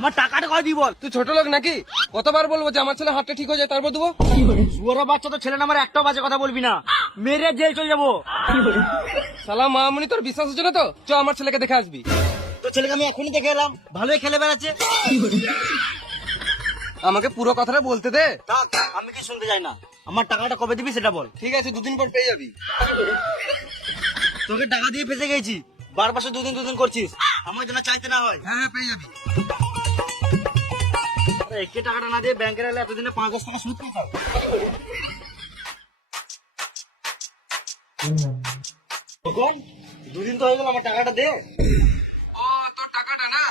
আমার টাকাটা কয় দি বল। তুই ছোট লোক নাকি? কতবার বলবো যে আমার ছেলে হাতটা ঠিক হয়ে যায় তারপর দেবো? শুয়োরের বাচ্চা তো ছেলে নামের একটাও বাজে কথা বলবি না, মেরে জেল চলে যাবো। সালা মামনি তোর বিশ্বাস হচ্ছে না তো? চ আমার ছেলেকে দেখে আসবি। তো ছেলেকে আমি এখনই দেখে এলাম, ভালোই খেলে বেড়াচ্ছে। আমাকে পুরো কথাটা বলতে দে। থাক, আমি কি শুনতে চাই না। আমার টাকাটা কবে দিবি সেটা বল। ঠিক আছে, 2 দিন পর পেয়ে যাবি। তোকে টাকা দিয়ে ফেসে গেছি, বারবার শুধু দুদিন করছিস, আমার জন্য চাইতে না হয়। হ্যাঁ পেয়ে যাবি। আরে একে টাকাটা না দিয়ে ব্যাংকের এলে এতদিনে 5-10 টাকা সুদ পেতাম। কখন 2 দিন তো হয়ে গেল, আমার টাকাটা দে। ও তোর টাকাটা না,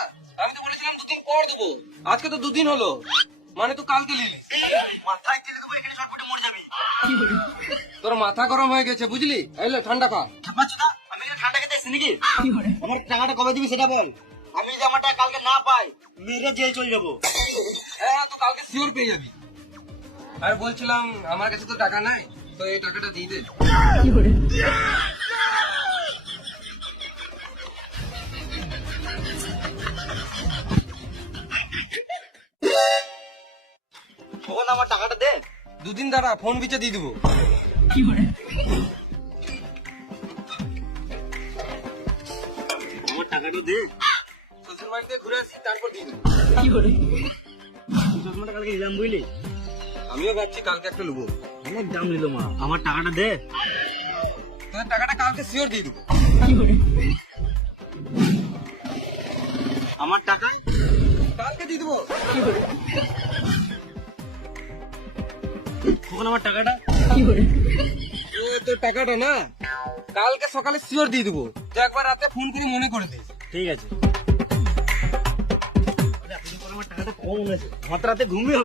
আমি তো বলেছিলাম 2 দিন পর দেবো। আজকে তো 2 দিন হলো, মানে তুই কালকে নিলি। মাথায় দিলে তো এখানে শর্টফুটে মরে যাবি। তোর মাথা গরম হয়ে গেছে বুঝলি? এলে ঠান্ডা খা। খাপাচ্ছ না, আমি কি ঠান্ডা খেতে এসেছি নাকি? আমার টাকাটা কবে দিবি সেটা বল। আমি যদি আমার টাকা কালকে না পাই, মেরে জেল চলে যাবো। হ্যাঁ তুই কালকে শিওর পেয়ে যাবি। আর বলছিলাম আমার কাছে তো টাকা নাই, তো এই টাকাটা দিয়ে দে। কখন আমার টাকাটা দে। 2 দিন দাঁড়া, ফোন বিচে দিয়ে দিবো। আমার টাকাটা দে। শ্বশুর বাড়িতে ঘুরে আসি তারপর দিয়ে দেবো। চশমাটা কালকে নিলাম বুঝলি, আমিও ভাবছি কালকে একটা নেবো। অনেক দাম নিল মা। আমার টাকাটা দে। তোর টাকাটা কালকে শিওর দিয়ে দেবো। আমার টাকা কালকে দিয়ে দেবো। কখন আমার টাকাটা। ও তোর টাকাটা না, কালকে সকালে শিওর দিয়ে দেবো। তুই একবার রাতে ফোন করে মনে করে দিস। ঠিক আছে। আরে এতদিন পর আমার টাকাটা কম মনে আছে, আমার তো রাতে ঘুমিয়ে